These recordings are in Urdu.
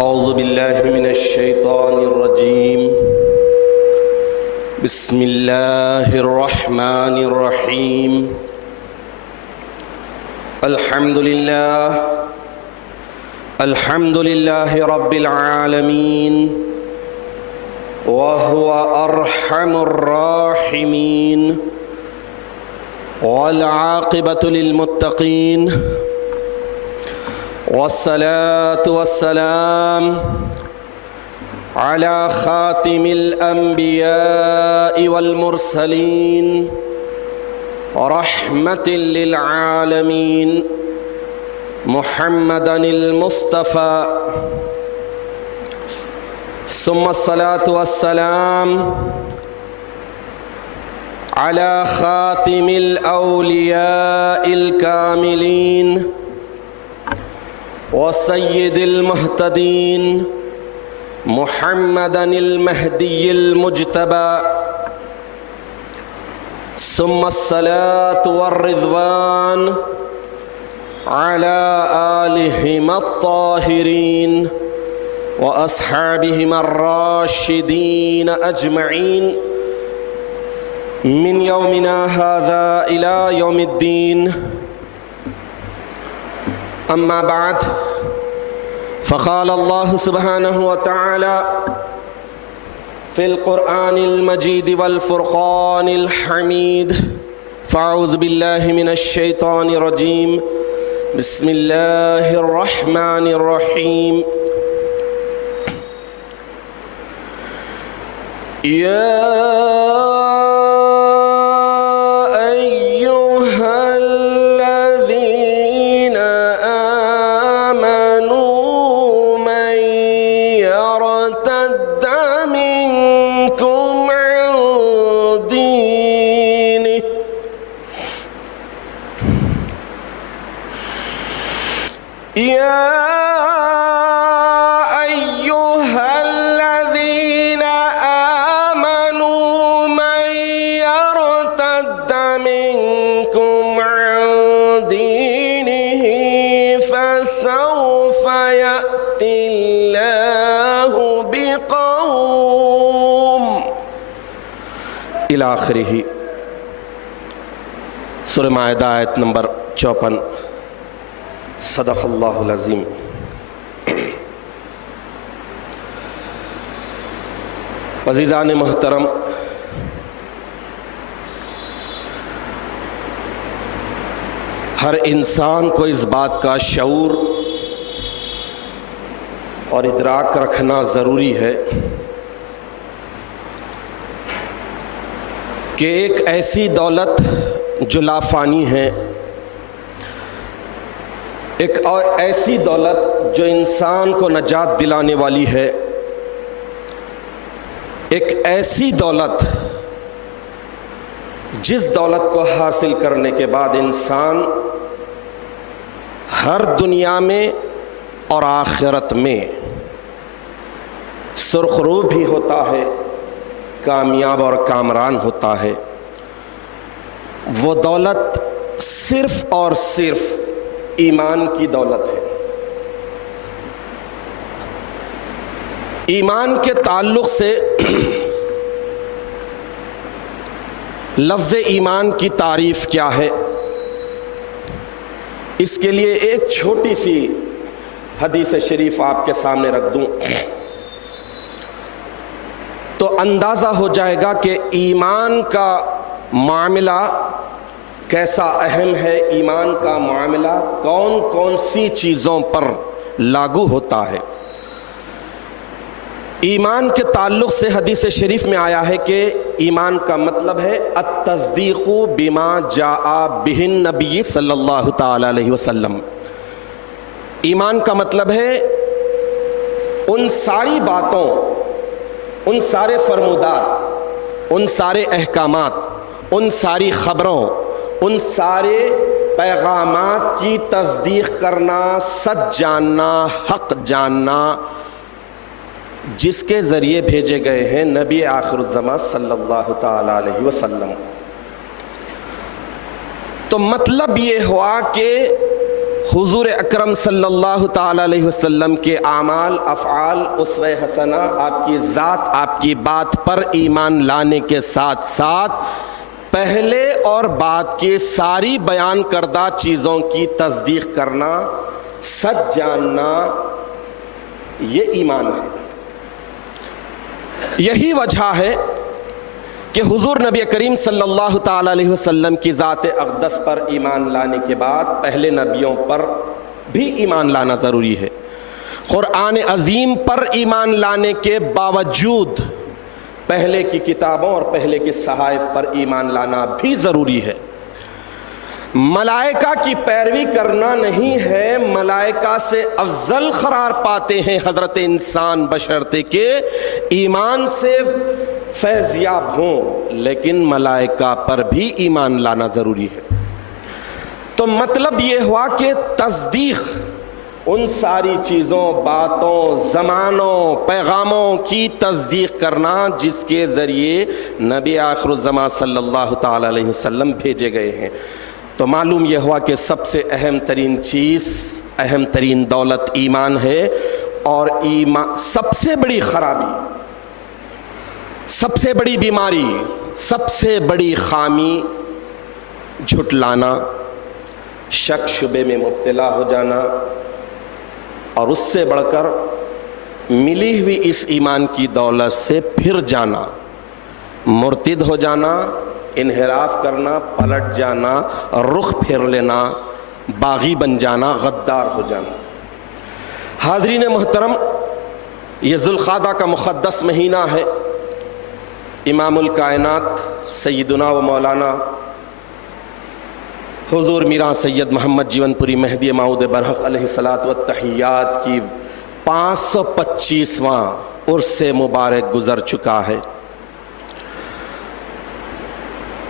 اعوذ باللہ من الشیطان الرجیم بسم اللہ الرحمن الرحیم الحمد للہ رب العالمین وهو ارحم الراحمین والعاقبۃ للمتقین والصلاة والسلام على خاتم الأنبياء والمرسلين رحمة للعالمين محمدا المصطفى ثم الصلاة والسلام على خاتم الأولياء الكاملين وسيد المهتدين محمدا المهدي المجتبى ثم الصلاة والرضوان على آلهم الطاهرين وأصحابهم الراشدين أجمعين من يومنا هذا إلى يوم الدين. أما بعد فقال الله سبحانه وتعالى في القرآن المجيد والفرقان الحميد فأعوذ بالله من الشيطان الرجيم بسم الله الرحمن الرحيم آخری سورہ مائدہ آیت نمبر 54. صدق اللہ العظیم. عزیزان محترم، ہر انسان کو اس بات کا شعور اور ادراک رکھنا ضروری ہے کہ ایک ایسی دولت جو لافانی ہے، ایک اور ایسی دولت جو انسان کو نجات دلانے والی ہے، ایک ایسی دولت جس دولت کو حاصل کرنے کے بعد انسان ہر دنیا میں اور آخرت میں سرخرو بھی ہوتا ہے، کامیاب اور کامران ہوتا ہے. وہ دولت صرف اور صرف ایمان کی دولت ہے. ایمان کے تعلق سے لفظ ایمان کی تعریف کیا ہے، اس کے لیے ایک چھوٹی سی حدیث شریف آپ کے سامنے رکھ دوں تو اندازہ ہو جائے گا کہ ایمان کا معاملہ کیسا اہم ہے، ایمان کا معاملہ کون کون سی چیزوں پر لاگو ہوتا ہے. ایمان کے تعلق سے حدیث شریف میں آیا ہے کہ ایمان کا مطلب ہے التصدیق بما جاء بہ النبی صلی اللہ تعالی علیہ وسلم. ایمان کا مطلب ہے ان ساری باتوں، ان سارے فرمودات، ان سارے احکامات، ان ساری خبروں، ان سارے پیغامات کی تصدیق کرنا، سچ جاننا، حق جاننا، جس کے ذریعے بھیجے گئے ہیں نبی آخر الزمان صلی اللہ تعالی علیہ وسلم. تو مطلب یہ ہوا کہ حضور اکرم صلی اللہ تعالی علیہ وسلم کے اعمال، افعال، اسوہ حسنہ، آپ کی ذات، آپ کی بات پر ایمان لانے کے ساتھ ساتھ پہلے اور بعد کے ساری بیان کردہ چیزوں کی تصدیق کرنا، سچ جاننا، یہ ایمان ہے۔ یہی وجہ ہے کہ حضور نبی کریم صلی اللہ تعالی علیہ وسلم کی ذات اقدس پر ایمان لانے کے بعد پہلے نبیوں پر بھی ایمان لانا ضروری ہے۔ قرآن عظیم پر ایمان لانے کے باوجود پہلے کی کتابوں اور پہلے کے صحائف پر ایمان لانا بھی ضروری ہے۔ ملائکہ کی پیروی کرنا نہیں ہے، ملائکہ سے افضل قرار پاتے ہیں حضرت انسان بشرطے کہ ایمان سے فیضیاب ہوں، لیکن ملائکہ پر بھی ایمان لانا ضروری ہے۔ تو مطلب یہ ہوا کہ تصدیق ان ساری چیزوں، باتوں، زمانوں، پیغاموں کی تصدیق کرنا جس کے ذریعے نبی آخر الزمان صلی اللہ تعالی علیہ وسلم بھیجے گئے ہیں۔ تو معلوم یہ ہوا کہ سب سے اہم ترین چیز، اہم ترین دولت ایمان ہے، اور ایمان سب سے بڑی خرابی، سب سے بڑی بیماری، سب سے بڑی خامی جھٹلانا، شک شبے میں مبتلا ہو جانا، اور اس سے بڑھ کر ملی ہوئی اس ایمان کی دولت سے پھر جانا، مرتد ہو جانا، انحراف کرنا، پلٹ جانا، رخ پھیر لینا، باغی بن جانا، غدار ہو جانا۔ حاضرین محترم، یہ ذوالقعدہ کا مقدس مہینہ ہے۔ امام الکائنات سیدنا و مولانا حضور میراں سید محمد جیون پوری مہدی موعود برحق علیہ الصلاۃ والتحیات کی 525واں عرس مبارک گزر چکا ہے۔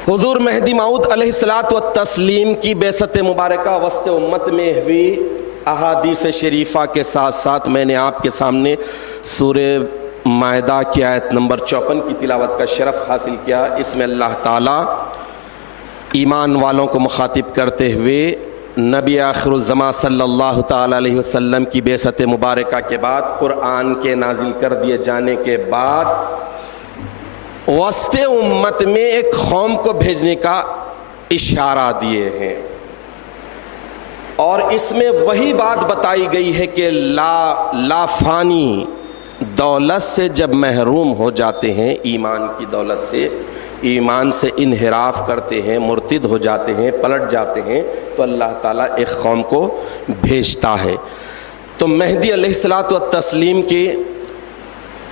حضور مہدی موعود علیہ الصلاۃ والتسلیم کی بعثت مبارکہ وسط امت میں ہوئی احادیث شریفہ کے ساتھ ساتھ میں نے آپ کے سامنے سورہ مائدہ کی آیت نمبر 54 کی تلاوت کا شرف حاصل کیا۔ اس میں اللہ تعالیٰ ایمان والوں کو مخاطب کرتے ہوئے نبی آخر الزمان صلی اللہ تعالی علیہ وسلم کی بعثت مبارکہ کے بعد، قرآن کے نازل کر دیے جانے کے بعد وسط امت میں ایک قوم کو بھیجنے کا اشارہ دیے ہیں، اور اس میں وہی بات بتائی گئی ہے کہ لا فانی دولت سے جب محروم ہو جاتے ہیں، ایمان کی دولت سے، ایمان سے انحراف کرتے ہیں، مرتد ہو جاتے ہیں، پلٹ جاتے ہیں، تو اللہ تعالیٰ ایک قوم کو بھیجتا ہے۔ تو مہدی علیہ الصلاۃ والتسلیم کی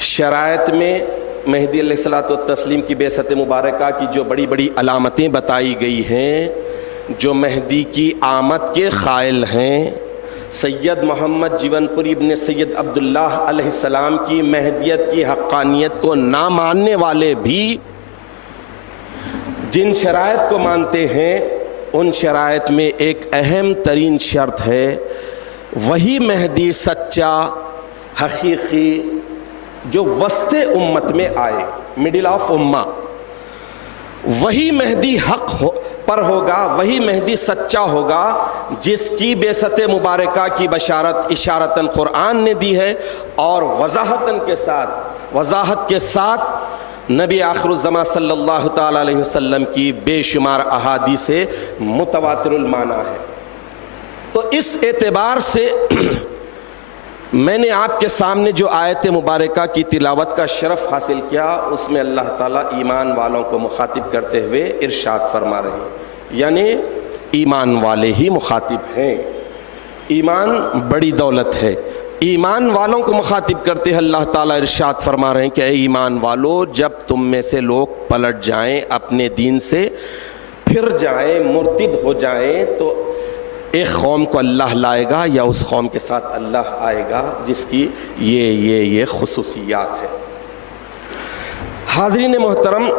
شرائط میں مہدی علیہ الصلاۃ والتسلیم کی بعثت مبارکہ کی جو بڑی بڑی علامتیں بتائی گئی ہیں، جو مہدی کی آمد کے قائل ہیں، سید محمد جیون پوری ابن سید عبداللہ علیہ السلام کی مہدیت کی حقانیت کو نہ ماننے والے بھی جن شرائط کو مانتے ہیں، ان شرائط میں ایک اہم ترین شرط ہے، وہی مہدی سچا حقیقی جو وسط امت میں آئے، مڈل آف امہ، وہی مہدی حق پر ہوگا، وہی مہدی سچا ہوگا جس کی بعثت مبارکہ کی بشارت اشارتاً قرآن نے دی ہے، اور وضاحت کے ساتھ نبی آخر الزمان صلی اللہ تعالی علیہ وسلم کی بے شمار احادیث متواتر المعنی ہے۔ تو اس اعتبار سے میں نے آپ کے سامنے جو آیت مبارکہ کی تلاوت کا شرف حاصل کیا، اس میں اللہ تعالیٰ ایمان والوں کو مخاطب کرتے ہوئے ارشاد فرما رہے ہیں، یعنی ایمان والے ہی مخاطب ہیں۔ ایمان بڑی دولت ہے، ایمان والوں کو مخاطب کرتے ہیں۔ اللہ تعالیٰ ارشاد فرما رہے ہیں کہ اے ایمان والو، جب تم میں سے لوگ پلٹ جائیں، اپنے دین سے پھر جائیں، مرتد ہو جائیں، تو ایک قوم کو اللہ لائے گا، یا اس قوم کے ساتھ اللہ آئے گا جس کی یہ خصوصیات ہے۔ حاضرین محترم،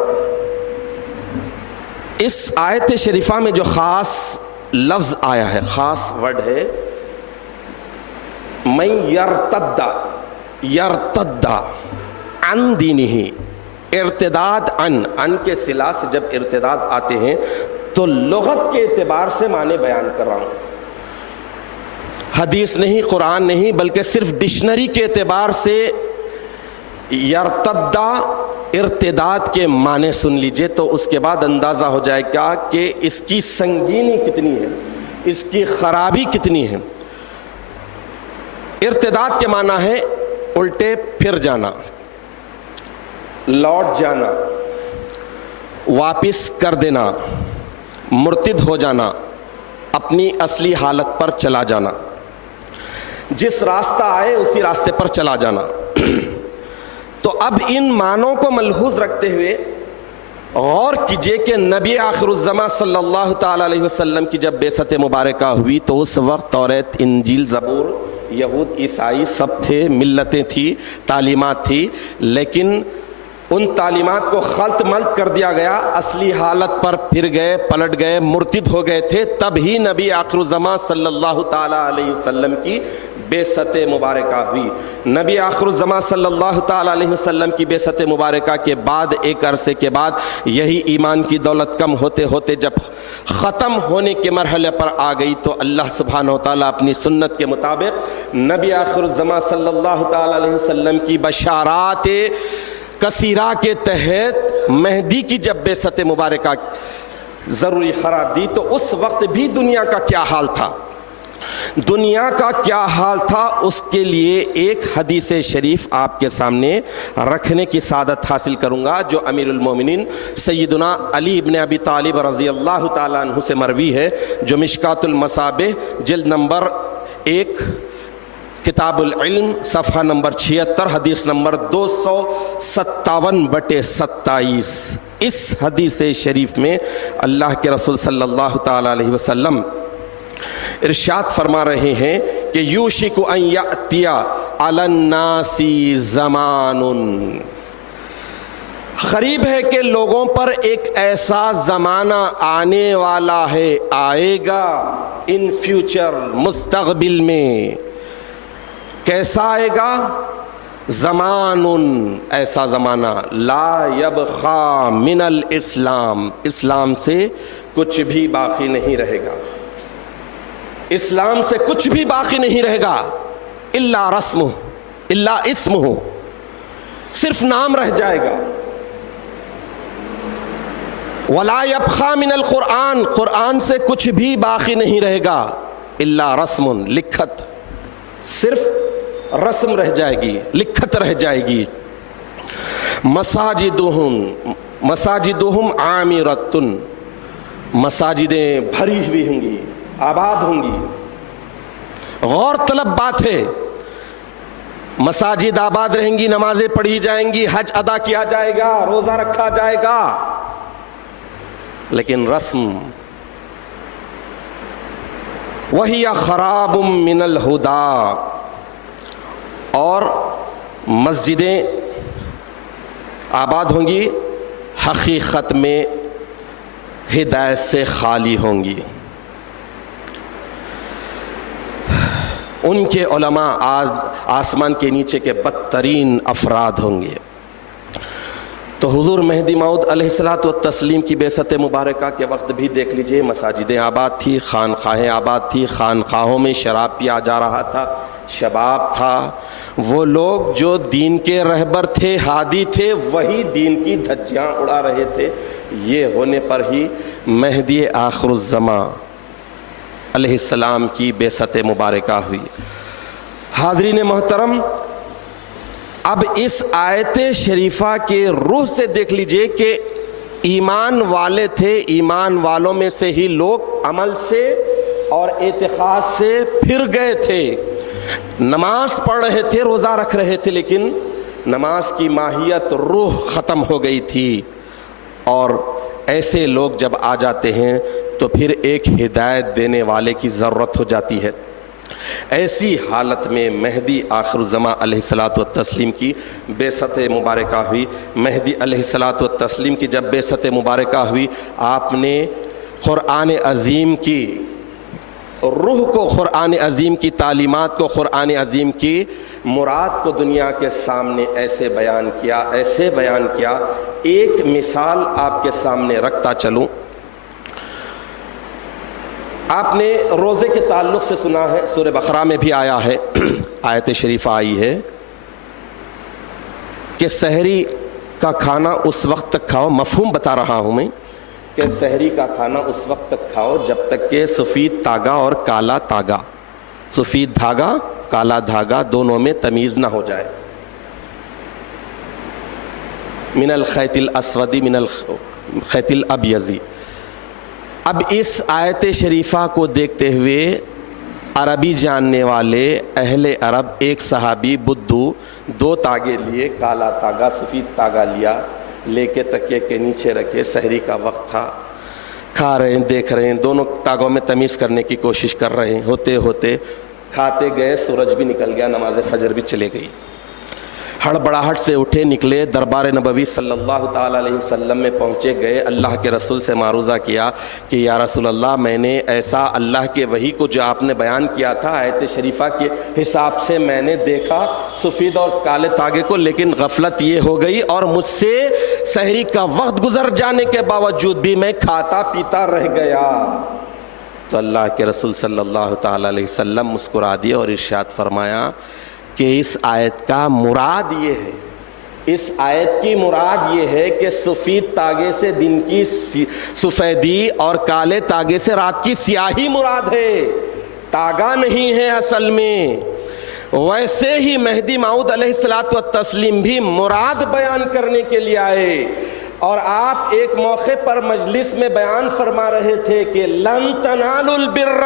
اس آیت شریفہ میں جو خاص لفظ آیا ہے، خاص ورڈ ہے، من یرتد عن دینہ، ارتداد ان کے صلہ سے جب ارتداد آتے ہیں تو لغت کے اعتبار سے معنی بیان کر رہا ہوں۔ حدیث نہیں، قرآن نہیں، بلکہ صرف ڈکشنری کے اعتبار سے یرتدہ ارتداد کے معنی سن لیجئے تو اس کے بعد اندازہ ہو جائے گا کہ اس کی سنگینی کتنی ہے، اس کی خرابی کتنی ہے۔ ارتداد کے معنی ہے الٹے پھر جانا، لوٹ جانا، واپس کر دینا، مرتد ہو جانا، اپنی اصلی حالت پر چلا جانا، جس راستہ آئے اسی راستے پر چلا جانا۔ تو اب ان معنوں کو ملحوظ رکھتے ہوئے غور کیجئے کہ نبی آخر الزماں صلی اللہ تعالی علیہ وسلم کی جب بعثت مبارکہ ہوئی تو اس وقت توریت، انجیل، زبور، یہود، عیسائی سب تھے، ملتیں تھی، تعلیمات تھی، لیکن ان تعلیمات کو خلط ملط کر دیا گیا، اصلی حالت پر پھر گئے، پلٹ گئے، مرتد ہو گئے تھے۔ تب ہی نبی آخر الزماں صلی اللہ تعالی علیہ وسلم کی بعثت مبارکہ ہوئی۔ نبی آخر الزماں صلی اللہ تعالی علیہ وسلم کی بعثت مبارکہ کے بعد ایک عرصے کے بعد یہی ایمان کی دولت کم ہوتے ہوتے جب ختم ہونے کے مرحلے پر آ گئی تو اللہ سبحانہ و تعالیٰ اپنی سنت کے مطابق نبی آخر الزماں صلی اللہ تعالی علیہ وسلم کی بشارات کثیرہ کے تحت مہدی کی جب بعثت مبارکہ ضروری قرار دی تو اس وقت بھی دنیا کا کیا حال تھا، دنیا کا کیا حال تھا، اس کے لیے ایک حدیث شریف آپ کے سامنے رکھنے کی سعادت حاصل کروں گا جو امیر المومنین سیدنا علی ابن ابی طالب رضی اللہ تعالیٰ عنہ سے مروی ہے، جو مشکات المصابیح جلد نمبر 1 کتاب العلم صفحہ نمبر 76 حدیث نمبر 257/27۔ اس حدیث شریف میں اللہ کے رسول صلی اللہ تعالی علیہ وسلم ارشاد فرما رہے ہیں کہ یوشک ان یأتی علی الناس زمان، قریب ہے کہ لوگوں پر ایک ایسا زمانہ آنے والا ہے، آئے گا ان فیوچر، مستقبل میں۔ کیسا آئے گا؟ زمان، ایسا زمانہ لا یبقی من الاسلام، اسلام سے کچھ بھی باقی نہیں رہے گا، اسلام سے کچھ بھی باقی نہیں رہے گا، الا رسمہ، الا اسمہ، صرف نام رہ جائے گا۔ ولا یبقی من القرآن، قرآن سے کچھ بھی باقی نہیں رہے گا، الا رسم، لکھت، صرف رسم رہ جائے گی، لکھت رہ جائے گی۔ مساجدہم عامرۃ، مساجدیں بھری ہوئی ہوں گی، آباد ہوں گی۔ غور طلب بات ہے، مساجد آباد رہیں گی، نمازیں پڑھی جائیں گی، حج ادا کیا جائے گا، روزہ رکھا جائے گا، لیکن رسم وہی خراب من الہدی، اور مسجدیں آباد ہوں گی، حقیقت میں ہدایت سے خالی ہوں گی۔ ان کے علماء آسمان کے نیچے کے بدترین افراد ہوں گے۔ تو حضور مہدی موعود علیہ الصلوۃ والتسلیم کی بعثت مبارکہ کے وقت بھی دیکھ لیجئے، مساجدیں آباد تھی، خانقاہیں آباد تھی، خانقاہوں میں شراب پیا جا رہا تھا، شباب تھا۔ وہ لوگ جو دین کے رہبر تھے، ہادی تھے، وہی دین کی دھجیاں اڑا رہے تھے۔ یہ ہونے پر ہی مہدی آخر الزماں علیہ السلام کی بعثت مبارکہ ہوئی۔ حاضرین محترم، اب اس آیت شریفہ کے روح سے دیکھ لیجئے کہ ایمان والے تھے، ایمان والوں میں سے ہی لوگ عمل سے اور اعتقاد سے پھر گئے تھے۔ نماز پڑھ رہے تھے، روزہ رکھ رہے تھے، لیکن نماز کی ماہیت، روح ختم ہو گئی تھی۔ اور ایسے لوگ جب آ جاتے ہیں تو پھر ایک ہدایت دینے والے کی ضرورت ہو جاتی ہے۔ ایسی حالت میں مہدی آخر الزماں علیہ الصلوۃ والتسلیم کی بعثت مبارکہ ہوئی۔ مہدی علیہ الصلوۃ والتسلیم کی جب بعثت مبارکہ ہوئی، آپ نے قرآن عظیم کی روح کو، قرآن عظیم کی تعلیمات کو، قرآن عظیم کی مراد کو دنیا کے سامنے ایسے بیان کیا، ایسے بیان کیا۔ ایک مثال آپ کے سامنے رکھتا چلوں۔ آپ نے روزے کے تعلق سے سنا ہے، سورہ بقرہ میں بھی آیا ہے، آیت شریفہ آئی ہے کہ سحری کا کھانا اس وقت تک کھاؤ، مفہوم بتا رہا ہوں میں، کہ سحری کا کھانا اس وقت تک کھاؤ جب تک کہ سفید تاگا اور کالا تاگا، سفید دھاگا کالا دھاگا دونوں میں تمیز نہ ہو جائے. من الخیط الاسود من الخیط الابیض. اب اس آیت شریفہ کو دیکھتے ہوئے عربی جاننے والے اہل عرب، ایک صحابی بدو 2 تاگے لیے، کالا تاگا سفید تاگا لیا، لے کے تکیے کے نیچے رکھے، سحری کا وقت تھا، کھا رہے ہیں، دیکھ رہے ہیں، دونوں تاگوں میں تمیز کرنے کی کوشش کر رہے ہیں، ہوتے ہوتے کھاتے گئے، سورج بھی نکل گیا، نماز فجر بھی چلے گئی. ہڑبڑاہٹ سے اٹھے، نکلے، دربار نبوی صلی اللہ تعالیٰ علیہ وسلم میں پہنچے، گئے، اللہ کے رسول سے معروضہ کیا کہ یا رسول اللہ، میں نے ایسا اللہ کے وحی کو جو آپ نے بیان کیا تھا آیت شریفہ کے حساب سے میں نے دیکھا سفید اور کالے تاگے کو، لیکن غفلت یہ ہو گئی اور مجھ سے سحری کا وقت گزر جانے کے باوجود بھی میں کھاتا پیتا رہ گیا. تو اللہ کے رسول صلی اللہ تعالیٰ علیہ وسلم مسکرا دیے اور ارشاد فرمایا کہ اس آیت کا مراد یہ ہے، اس آیت کی مراد یہ ہے کہ سفید تاگے سے دن کی سفیدی اور کالے تاگے سے رات کی سیاہی مراد ہے، تاگا نہیں ہے اصل میں. ویسے ہی مہدی موعود علیہ الصلوۃ والتسلیم بھی مراد بیان کرنے کے لیے آئے، اور آپ ایک موقع پر مجلس میں بیان فرما رہے تھے کہ لن تنالوا البر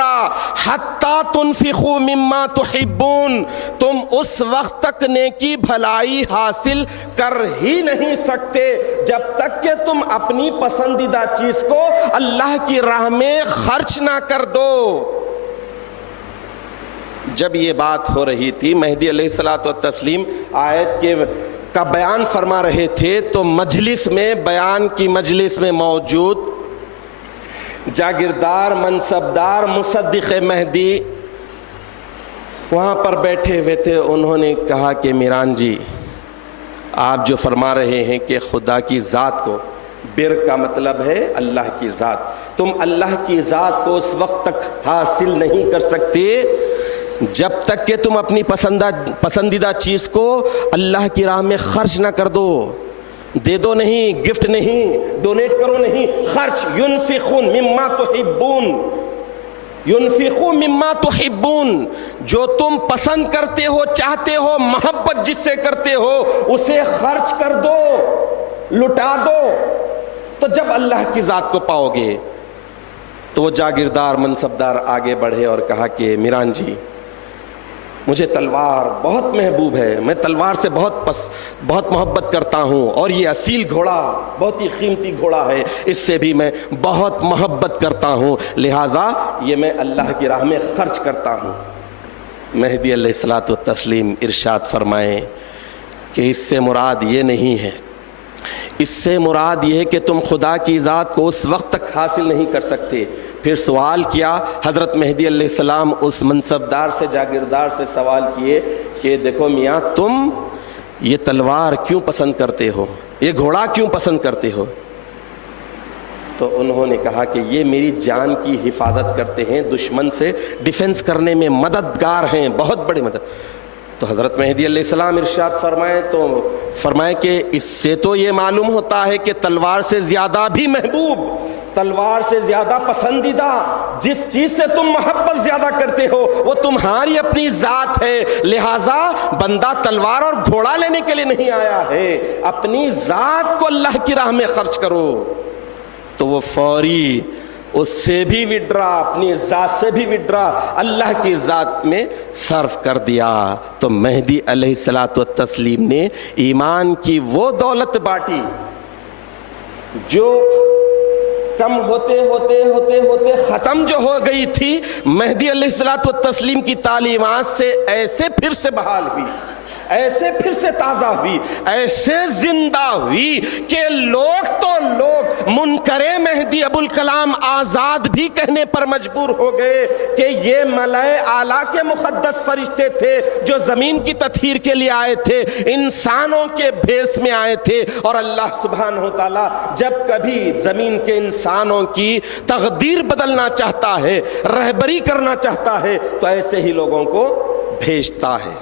حتی تنفقوا مما تحبون، تم اس وقت تک نیکی بھلائی حاصل کر ہی نہیں سکتے جب تک کہ تم اپنی پسندیدہ چیز کو اللہ کی راہ میں خرچ نہ کر دو. جب یہ بات ہو رہی تھی، مہدی علیہ الصلوۃ والتسلیم آیت کا بیان فرما رہے تھے، تو مجلس میں، بیان کی مجلس میں موجود جاگیردار، منصبدار، مصدق مہدی وہاں پر بیٹھے ہوئے تھے. انہوں نے کہا کہ میران جی، آپ جو فرما رہے ہیں کہ خدا کی ذات کو، بر کا مطلب ہے اللہ کی ذات، تم اللہ کی ذات کو اس وقت تک حاصل نہیں کر سکتے جب تک کہ تم اپنی پسندیدہ چیز کو اللہ کی راہ میں خرچ نہ کر دو. دے دو نہیں، گفٹ نہیں، ڈونیٹ کرو نہیں، خرچ. ينفقون مما تحبون، ينفقون مما تحبون، جو تم پسند کرتے ہو، چاہتے ہو، محبت جس سے کرتے ہو اسے خرچ کر دو، لٹا دو. تو جب اللہ کی ذات کو پاؤ گے. تو وہ جاگیردار، منصبدار آگے بڑھے اور کہا کہ میران جی، مجھے تلوار بہت محبوب ہے، میں تلوار سے بہت محبت کرتا ہوں، اور یہ اصیل گھوڑا بہت ہی قیمتی گھوڑا ہے، اس سے بھی میں بہت محبت کرتا ہوں، لہٰذا یہ میں اللہ کی راہ میں خرچ کرتا ہوں. مہدی علیہ الصلوۃ والتسلیم ارشاد فرمائیں کہ اس سے مراد یہ نہیں ہے، اس سے مراد یہ ہے کہ تم خدا کی ذات کو اس وقت تک حاصل نہیں کر سکتے. پھر سوال کیا حضرت مہدی علیہ السلام، اس منصبدار سے، جاگیردار سے سوال کیے کہ دیکھو میاں، تم یہ تلوار کیوں پسند کرتے ہو، یہ گھوڑا کیوں پسند کرتے ہو؟ تو انہوں نے کہا کہ یہ میری جان کی حفاظت کرتے ہیں، دشمن سے ڈیفنس کرنے میں مددگار ہیں، بہت بڑی مدد. تو حضرت مہدی علیہ السلام ارشاد فرمائے کہ اس سے تو یہ معلوم ہوتا ہے کہ تلوار سے زیادہ بھی محبوب، تلوار سے زیادہ پسندیدہ، جس چیز سے تم محبت زیادہ کرتے ہو وہ تمہاری اپنی ذات ہے. لہٰذا بندہ تلوار اور گھوڑا لینے کے لیے نہیں آیا ہے، اپنی ذات کو اللہ کی راہ میں خرچ کرو. تو وہ فوری اس سے بھی وڈرا، اپنی ذات سے بھی وڈرا، اللہ کی ذات میں صرف کر دیا. تو مہدی علیہ الصلوۃ والتسلیم نے ایمان کی وہ دولت بانٹی جو کم ہوتے ہوتے ہوتے ہوتے ختم جو ہو گئی تھی. مہدی علیہ الصلوۃ والتسلیم کی تعلیمات سے ایسے پھر سے بحال ہوئی، ایسے پھر سے تازہ ہوئی، ایسے زندہ ہوئی کہ لوگ تو لوگ منکر مہدی ابوالکلام آزاد بھی کہنے پر مجبور ہو گئے کہ یہ ملائے اعلیٰ کے مقدس فرشتے تھے جو زمین کی تطہیر کے لیے آئے تھے، انسانوں کے بھیس میں آئے تھے، اور اللہ سبحانہ وتعالی جب کبھی زمین کے انسانوں کی تقدیر بدلنا چاہتا ہے، رہبری کرنا چاہتا ہے، تو ایسے ہی لوگوں کو بھیجتا ہے۔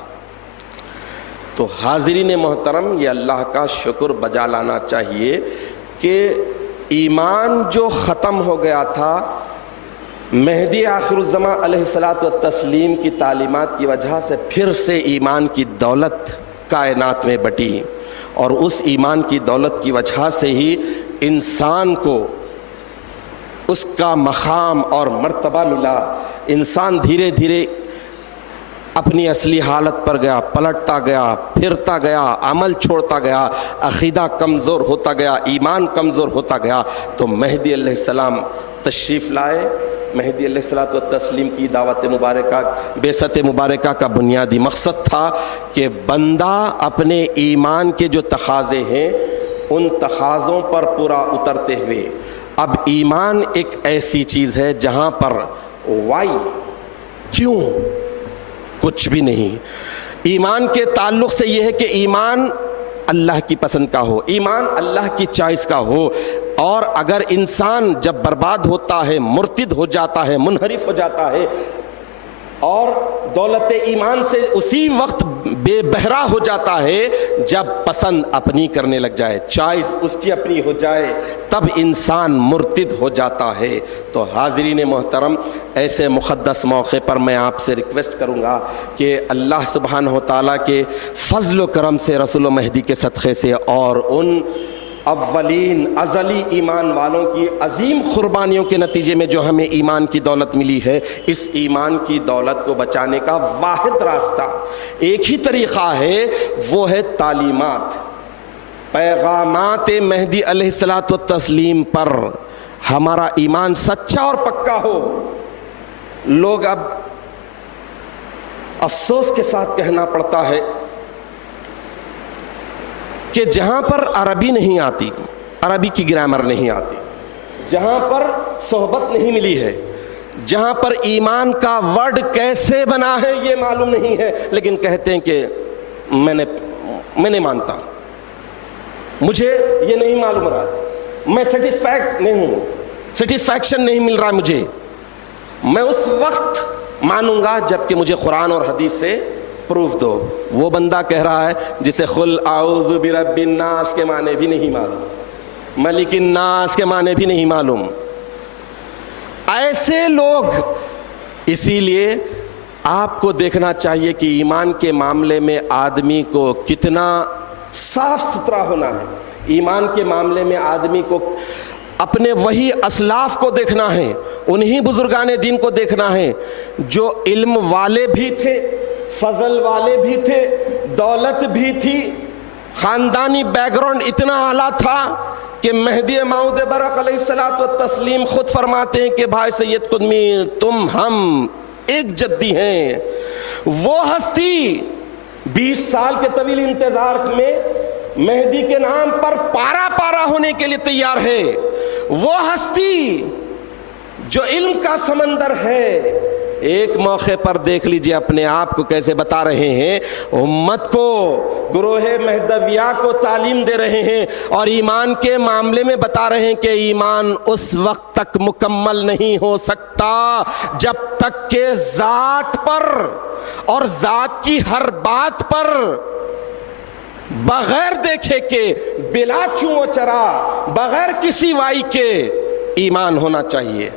تو حاضرین محترم، یہ اللہ کا شکر بجا لانا چاہیے کہ ایمان جو ختم ہو گیا تھا مہدی آخر الزمان علیہ الصلاۃ والتسلیم کی تعلیمات کی وجہ سے پھر سے ایمان کی دولت کائنات میں بٹی، اور اس ایمان کی دولت کی وجہ سے ہی انسان کو اس کا مقام اور مرتبہ ملا۔ انسان دھیرے دھیرے اپنی اصلی حالت پر گیا، پلٹتا گیا، پھرتا گیا، عمل چھوڑتا گیا، عقیدہ کمزور ہوتا گیا، ایمان کمزور ہوتا گیا۔ تو مہدی علیہ السلام تشریف لائے۔ مہدی علیہ الصلوۃ والتسلیم کی دعوت مبارکہ، بعثت مبارکہ کا بنیادی مقصد تھا کہ بندہ اپنے ایمان کے جو تقاضے ہیں ان تقاضوں پر پورا اترتے ہوئے، اب ایمان ایک ایسی چیز ہے جہاں پر وائی، کیوں، کچھ بھی نہیں۔ ایمان کے تعلق سے یہ ہے کہ ایمان اللہ کی پسند کا ہو، ایمان اللہ کی چوائس کا ہو، اور اگر انسان جب برباد ہوتا ہے، مرتد ہو جاتا ہے، منحرف ہو جاتا ہے، اور دولت ایمان سے اسی وقت بے بہرا ہو جاتا ہے جب پسند اپنی کرنے لگ جائے، چوائس اس کی اپنی ہو جائے، تب انسان مرتد ہو جاتا ہے۔ تو حاضرین محترم، ایسے مقدس موقع پر میں آپ سے ریکویسٹ کروں گا کہ اللہ سبحانہ و تعالیٰ کے فضل و کرم سے، رسول و مہدی کے صدقے سے، اور ان اولین ازلی ایمان والوں کی عظیم قربانیوں کے نتیجے میں جو ہمیں ایمان کی دولت ملی ہے، اس ایمان کی دولت کو بچانے کا واحد راستہ، ایک ہی طریقہ ہے، وہ ہے تعلیمات، پیغامات مہدی علیہ الصلوۃ والتسلیم پر ہمارا ایمان سچا اور پکا ہو۔ لوگ اب افسوس کے ساتھ کہنا پڑتا ہے کہ جہاں پر عربی نہیں آتی، عربی کی گرامر نہیں آتی، جہاں پر صحبت نہیں ملی ہے، جہاں پر ایمان کا ورڈ کیسے بنا ہے یہ معلوم نہیں ہے، لیکن کہتے ہیں کہ میں نہیں مانتا، مجھے یہ نہیں معلوم رہا، میں سیٹسفیکٹ نہیں ہوں، سیٹسفیکشن نہیں مل رہا مجھے، میں اس وقت مانوں گا جب کہ مجھے قرآن اور حدیث سے پروف دو۔ وہ بندہ کہہ رہا ہے جسے قل اعوذ برب الناس کے معنی بھی نہیں معلوم، ملک الناس کے معنی بھی نہیں معلوم۔ ایسے لوگ، اسی لیے آپ کو دیکھنا چاہیے کہ ایمان کے معاملے میں آدمی کو کتنا صاف ستھرا ہونا ہے۔ ایمان کے معاملے میں آدمی کو اپنے وہی اسلاف کو دیکھنا ہے، انہی بزرگان دین کو دیکھنا ہے جو علم والے بھی تھے، فضل والے بھی تھے، دولت بھی تھی، خاندانی بیک گراؤنڈ اتنا اعلیٰ تھا کہ مہدی موعود برق علیہ الصلوۃ والتسلیم خود فرماتے ہیں کہ بھائی سید قطب تم ہم ایک جدی ہیں۔ وہ ہستی 20 سال کے طویل انتظار میں مہدی کے نام پر پارا پارا ہونے کے لیے تیار ہے۔ وہ ہستی جو علم کا سمندر ہے، ایک موقع پر دیکھ لیجئے اپنے آپ کو کیسے بتا رہے ہیں، امت کو، گروہ مہدویہ کو تعلیم دے رہے ہیں، اور ایمان کے معاملے میں بتا رہے ہیں کہ ایمان اس وقت تک مکمل نہیں ہو سکتا جب تک کہ ذات پر اور ذات کی ہر بات پر بغیر دیکھے کہ بلا چوں و چرا، بغیر کسی وائی کے ایمان ہونا چاہیے۔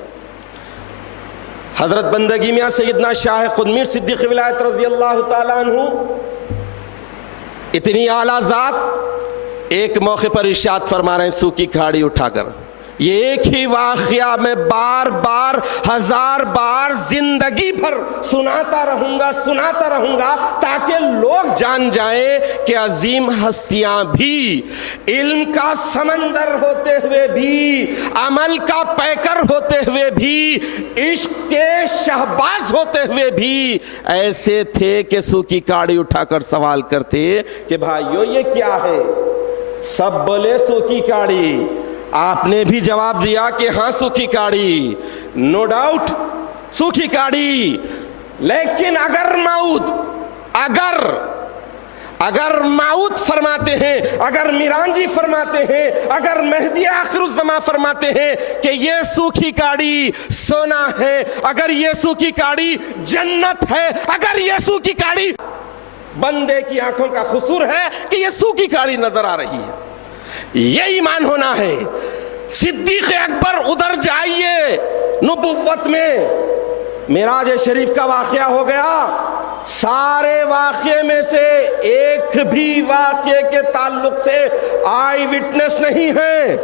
حضرت بندگی میاں سیدنا شاہ خود میر صدیق ولایت رضی اللہ تعالیٰ عنہ اتنی اعلیٰ ذات ایک موقع پر ارشاد فرما رہے ہیں سوکی کھاڑی اٹھا کر، یہ ایک ہی واقعہ میں بار بار 1000 بار زندگی بھر سناتا رہوں گا تاکہ لوگ جان جائیں کہ عظیم ہستیاں بھی علم کا سمندر ہوتے ہوئے بھی، عمل کا پیکر ہوتے ہوئے بھی، عشق کے شہباز ہوتے ہوئے بھی ایسے تھے کہ سوکی کاڑی اٹھا کر سوال کرتے کہ بھائیو یہ کیا ہے؟ سب بولے سوکی کاڑی، آپ نے بھی جواب دیا کہ ہاں سوکھی کاڑی، نو ڈاؤٹ سوکھی کاڑی، لیکن اگر ماؤد فرماتے ہیں، اگر میرانجی فرماتے ہیں، اگر مہدی آخر الزمان فرماتے ہیں کہ یہ سوکھی کاڑی سونا ہے، اگر یہ سوکھی کاڑی جنت ہے، اگر یہ سوکھی کاڑی بندے کی آنکھوں کا قصور ہے کہ یہ سوکھی کاڑی نظر آ رہی ہے، یہ ایمان ہونا ہے۔ صدیق اکبر ادھر جائیے، نبوت میں معراج شریف کا واقعہ ہو گیا، سارے واقعے میں سے ایک بھی واقعے کے تعلق سے آئی وٹنس نہیں ہے،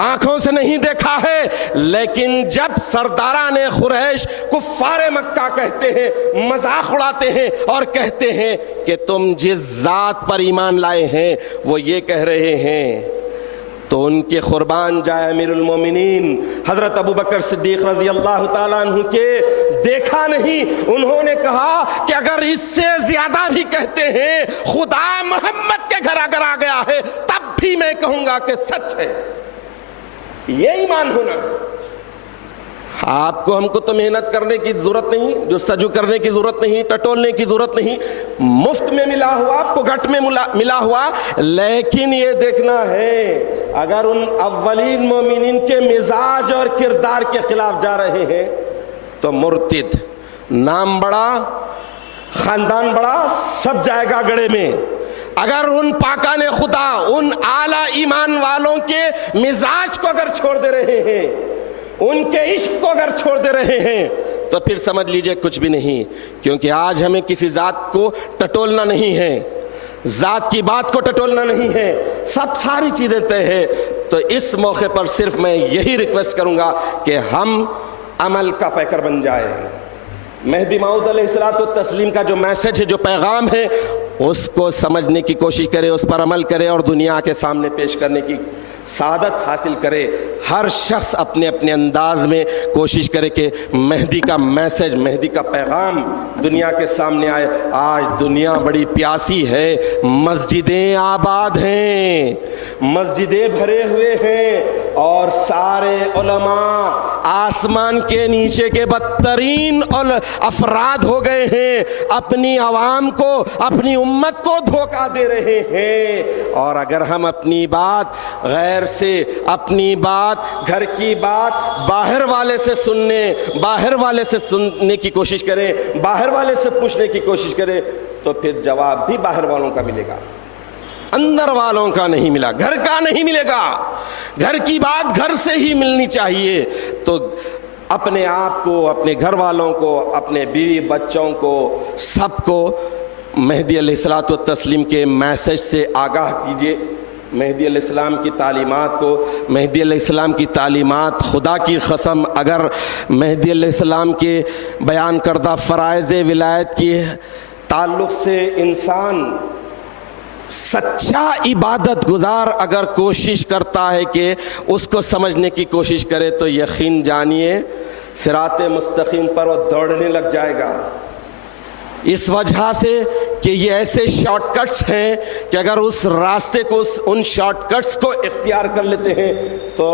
آنکھوں سے نہیں دیکھا ہے، لیکن جب سرداران قریش کفار مکہ کہتے ہیں، مذاق اڑاتے ہیں اور کہتے ہیں کہ تم جس ذات پر ایمان لائے ہیں وہ یہ کہہ رہے ہیں، تو ان کے قربان جائے امیر المومنین حضرت ابوبکر صدیق رضی اللہ تعالیٰ عنہ کے دیکھا نہیں، انہوں نے کہا کہ اگر اس سے زیادہ بھی کہتے ہیں خدا محمد کے گھر اگر آ گیا ہے تب بھی میں کہوں گا کہ سچ ہے۔ یہ ایمان ہونا ہے۔ آپ کو ہم کو تو محنت کرنے کی ضرورت نہیں، جو سجو کرنے کی ضرورت نہیں، ٹٹولنے کی ضرورت نہیں، مفت میں ملا ہوا، پگٹ میں ملا ہوا، لیکن یہ دیکھنا ہے اگر ان اولین مومنین کے مزاج اور کردار کے خلاف جا رہے ہیں تو مرتد، نام بڑا، خاندان بڑا، سب جائے گا گڑے میں۔ اگر ان پاکان خدا، ان اعلیٰ ایمان والوں کے مزاج کو اگر چھوڑ دے رہے ہیں، ان کے عشق کو اگر چھوڑ دے رہے ہیں تو پھر سمجھ لیجئے کچھ بھی نہیں، کیونکہ آج ہمیں کسی ذات کو ٹٹولنا نہیں ہے، ذات کی بات کو ٹٹولنا نہیں ہے، سب ساری چیزیں طے ہے۔ تو اس موقع پر صرف میں یہی ریکویسٹ کروں گا کہ ہم عمل کا پیکر بن جائیں۔ مہدی موعود علیہ الصلوۃ والتسلیم کا جو میسج ہے، جو پیغام ہے، اس کو سمجھنے کی کوشش کرے، اس پر عمل کرے اور دنیا کے سامنے پیش کرنے کی سعادت حاصل کرے۔ ہر شخص اپنے اپنے انداز میں کوشش کرے کہ مہدی کا میسج، مہدی کا پیغام دنیا کے سامنے آئے۔ آج دنیا بڑی پیاسی ہے، مسجدیں آباد ہیں، مسجدیں بھرے ہوئے ہیں، اور سارے علماء آسمان کے نیچے کے بدترین افراد ہو گئے ہیں، اپنی عوام کو، اپنی امت کو دھوکہ دے رہے ہیں۔ اور اگر ہم اپنی بات غیر سے، اپنی بات گھر کی بات باہر والے سے سننے کی کوشش کریں، باہر والے سے پوچھنے کی کوشش کریں، تو پھر جواب بھی باہر والوں کا ملے گا، اندر والوں کا نہیں ملا، گھر کا نہیں ملے گا۔ گھر کی بات گھر سے ہی ملنی چاہیے۔ تو اپنے آپ کو، اپنے گھر والوں کو، اپنے بیوی بچوں کو، سب کو مہدی علیہ الصلوۃ والتسلیم کے میسج سے آگاہ کیجئے۔ مہدی علیہ السلام کی تعلیمات کو، مہدی علیہ السلام کی تعلیمات، خدا کی قسم اگر مہدی علیہ السلام کے بیان کردہ فرائض ولایت کی تعلق سے انسان سچا عبادت گزار اگر کوشش کرتا ہے کہ اس کو سمجھنے کی کوشش کرے، تو یقین جانیے صراط مستقیم پر وہ دوڑنے لگ جائے گا۔ اس وجہ سے کہ یہ ایسے شارٹ کٹس ہیں کہ اگر اس راستے کو، ان شارٹ کٹس کو اختیار کر لیتے ہیں تو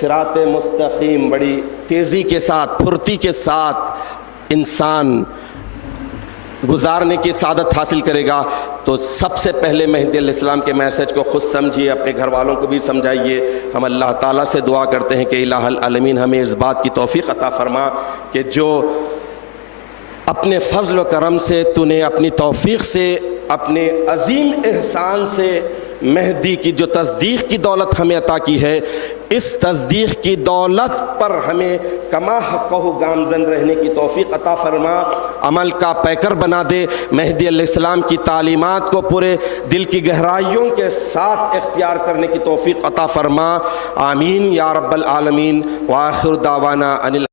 صراط مستقیم بڑی تیزی کے ساتھ، پھرتی کے ساتھ انسان گزارنے کی سعادت حاصل کرے گا۔ تو سب سے پہلے مہدی علیہ السلام کے میسج کو خود سمجھیے، اپنے گھر والوں کو بھی سمجھائیے۔ ہم اللہ تعالیٰ سے دعا کرتے ہیں کہ الہ العالمین ہمیں اس بات کی توفیق عطا فرما کہ جو اپنے فضل و کرم سے تو نے اپنی توفیق سے، اپنے عظیم احسان سے مہدی کی جو تصدیق کی دولت ہمیں عطا کی ہے، اس تصدیق کی دولت پر ہمیں کما حقہ گامزن رہنے کی توفیق عطا فرما، عمل کا پیکر بنا دے، مہدی علیہ السلام کی تعلیمات کو پورے دل کی گہرائیوں کے ساتھ اختیار کرنے کی توفیق عطا فرما۔ آمین یا رب العالمین۔ وآخر دعوانا ان